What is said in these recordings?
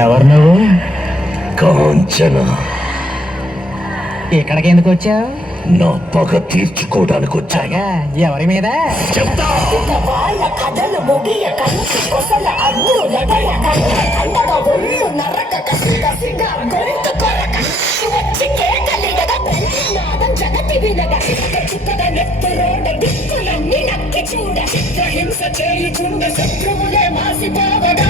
ఎవరు నువ్వు? కాంచన. ఇక్కడికి ఎందుకు వచ్చావు? నా పగ తీర్చుకోవడానికి వచ్చాగా. ఎవరి మీద? చెప్తా. శత్రువులే మాసిపోవగా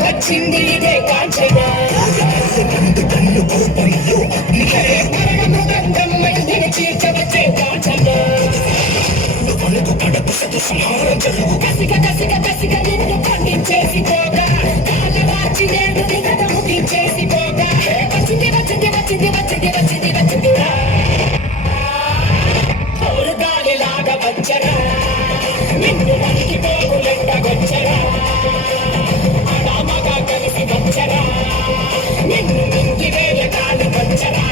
వచ్చింది ఇదే కాంచన. చీర్చవచ్చే కాంచన. కసిగా కసిగా కసిగా నిన్ను ఖండించేసి పోగా కాలవాచి నేను నిగద ముగించేసి పోగా వచ్చింది వచ్చింది వచ్చింది వచ్చింది వచ్చింది వచ్చింది గాలిలాగా వచ్చరా నిన్ను మనకి పోగులంట వచ్చరా అడామగా కలిసి వచ్చరా నిన్ను మింగి వేయగాలు వచ్చరా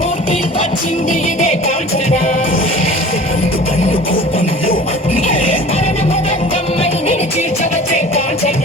మూర్తి వచ్చింది ఇదే కాంచన. మరణమదంతమ్మని నేను చీర్చవచ్చే కాంచన.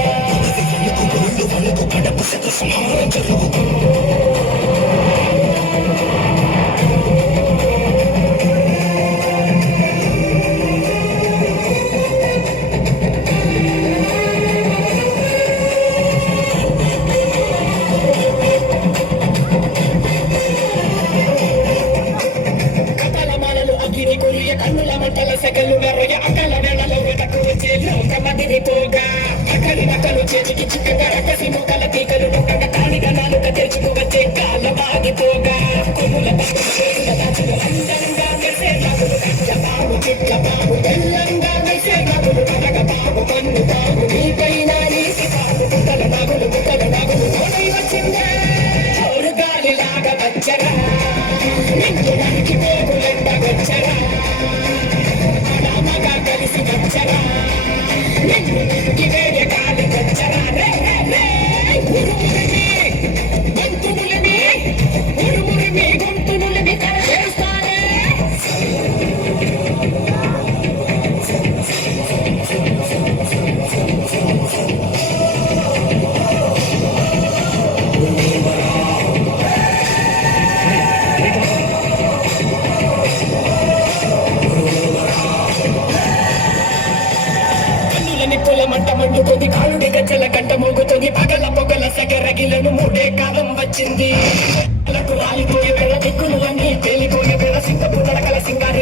కన్నుల మంటల సెగలు మెరయ అకల నెలలో వెతకు వచ్చే లోకమదిని పోగా అకలి నకలు చేతికి చిక్కగా రకసి మొక్కల తీకలు నొక్కగా కాలిగా నాలుక తెచ్చుకు వచ్చే కాలం ఆగిపోగా కొమ్ముల దాచులు అందంగా మెసే నగులు కట్ట బాబు చిట్ల బాబు తెల్లంగా మెసే నగులు కనగ బాబు కన్ను బాబు నీపైన నీటి బాబు బుట్టల నగులు తోడై వచ్చిందే చోరు గాలిలాగా వచ్చరా నిన్ను మనకి పోగులంట వచ్చరా కలిసి వచ్చరా నిన్ను నింగి వేయ కాలి వచ్చరా గొంతునులిమి ఉరుమురిమి గొంతునులిమి కరచేస్తానే. నిప్పుల మంట మండుతుంది కాలుడి గజ్జల గంట మోగుతుంది పగల పొగల సగరగిలను మూడే కాలం వచ్చింది రాలిపోయే వేళ దిక్కులు అన్నీ పేలిపోయే వేళ సింగపు నడకల సింగారి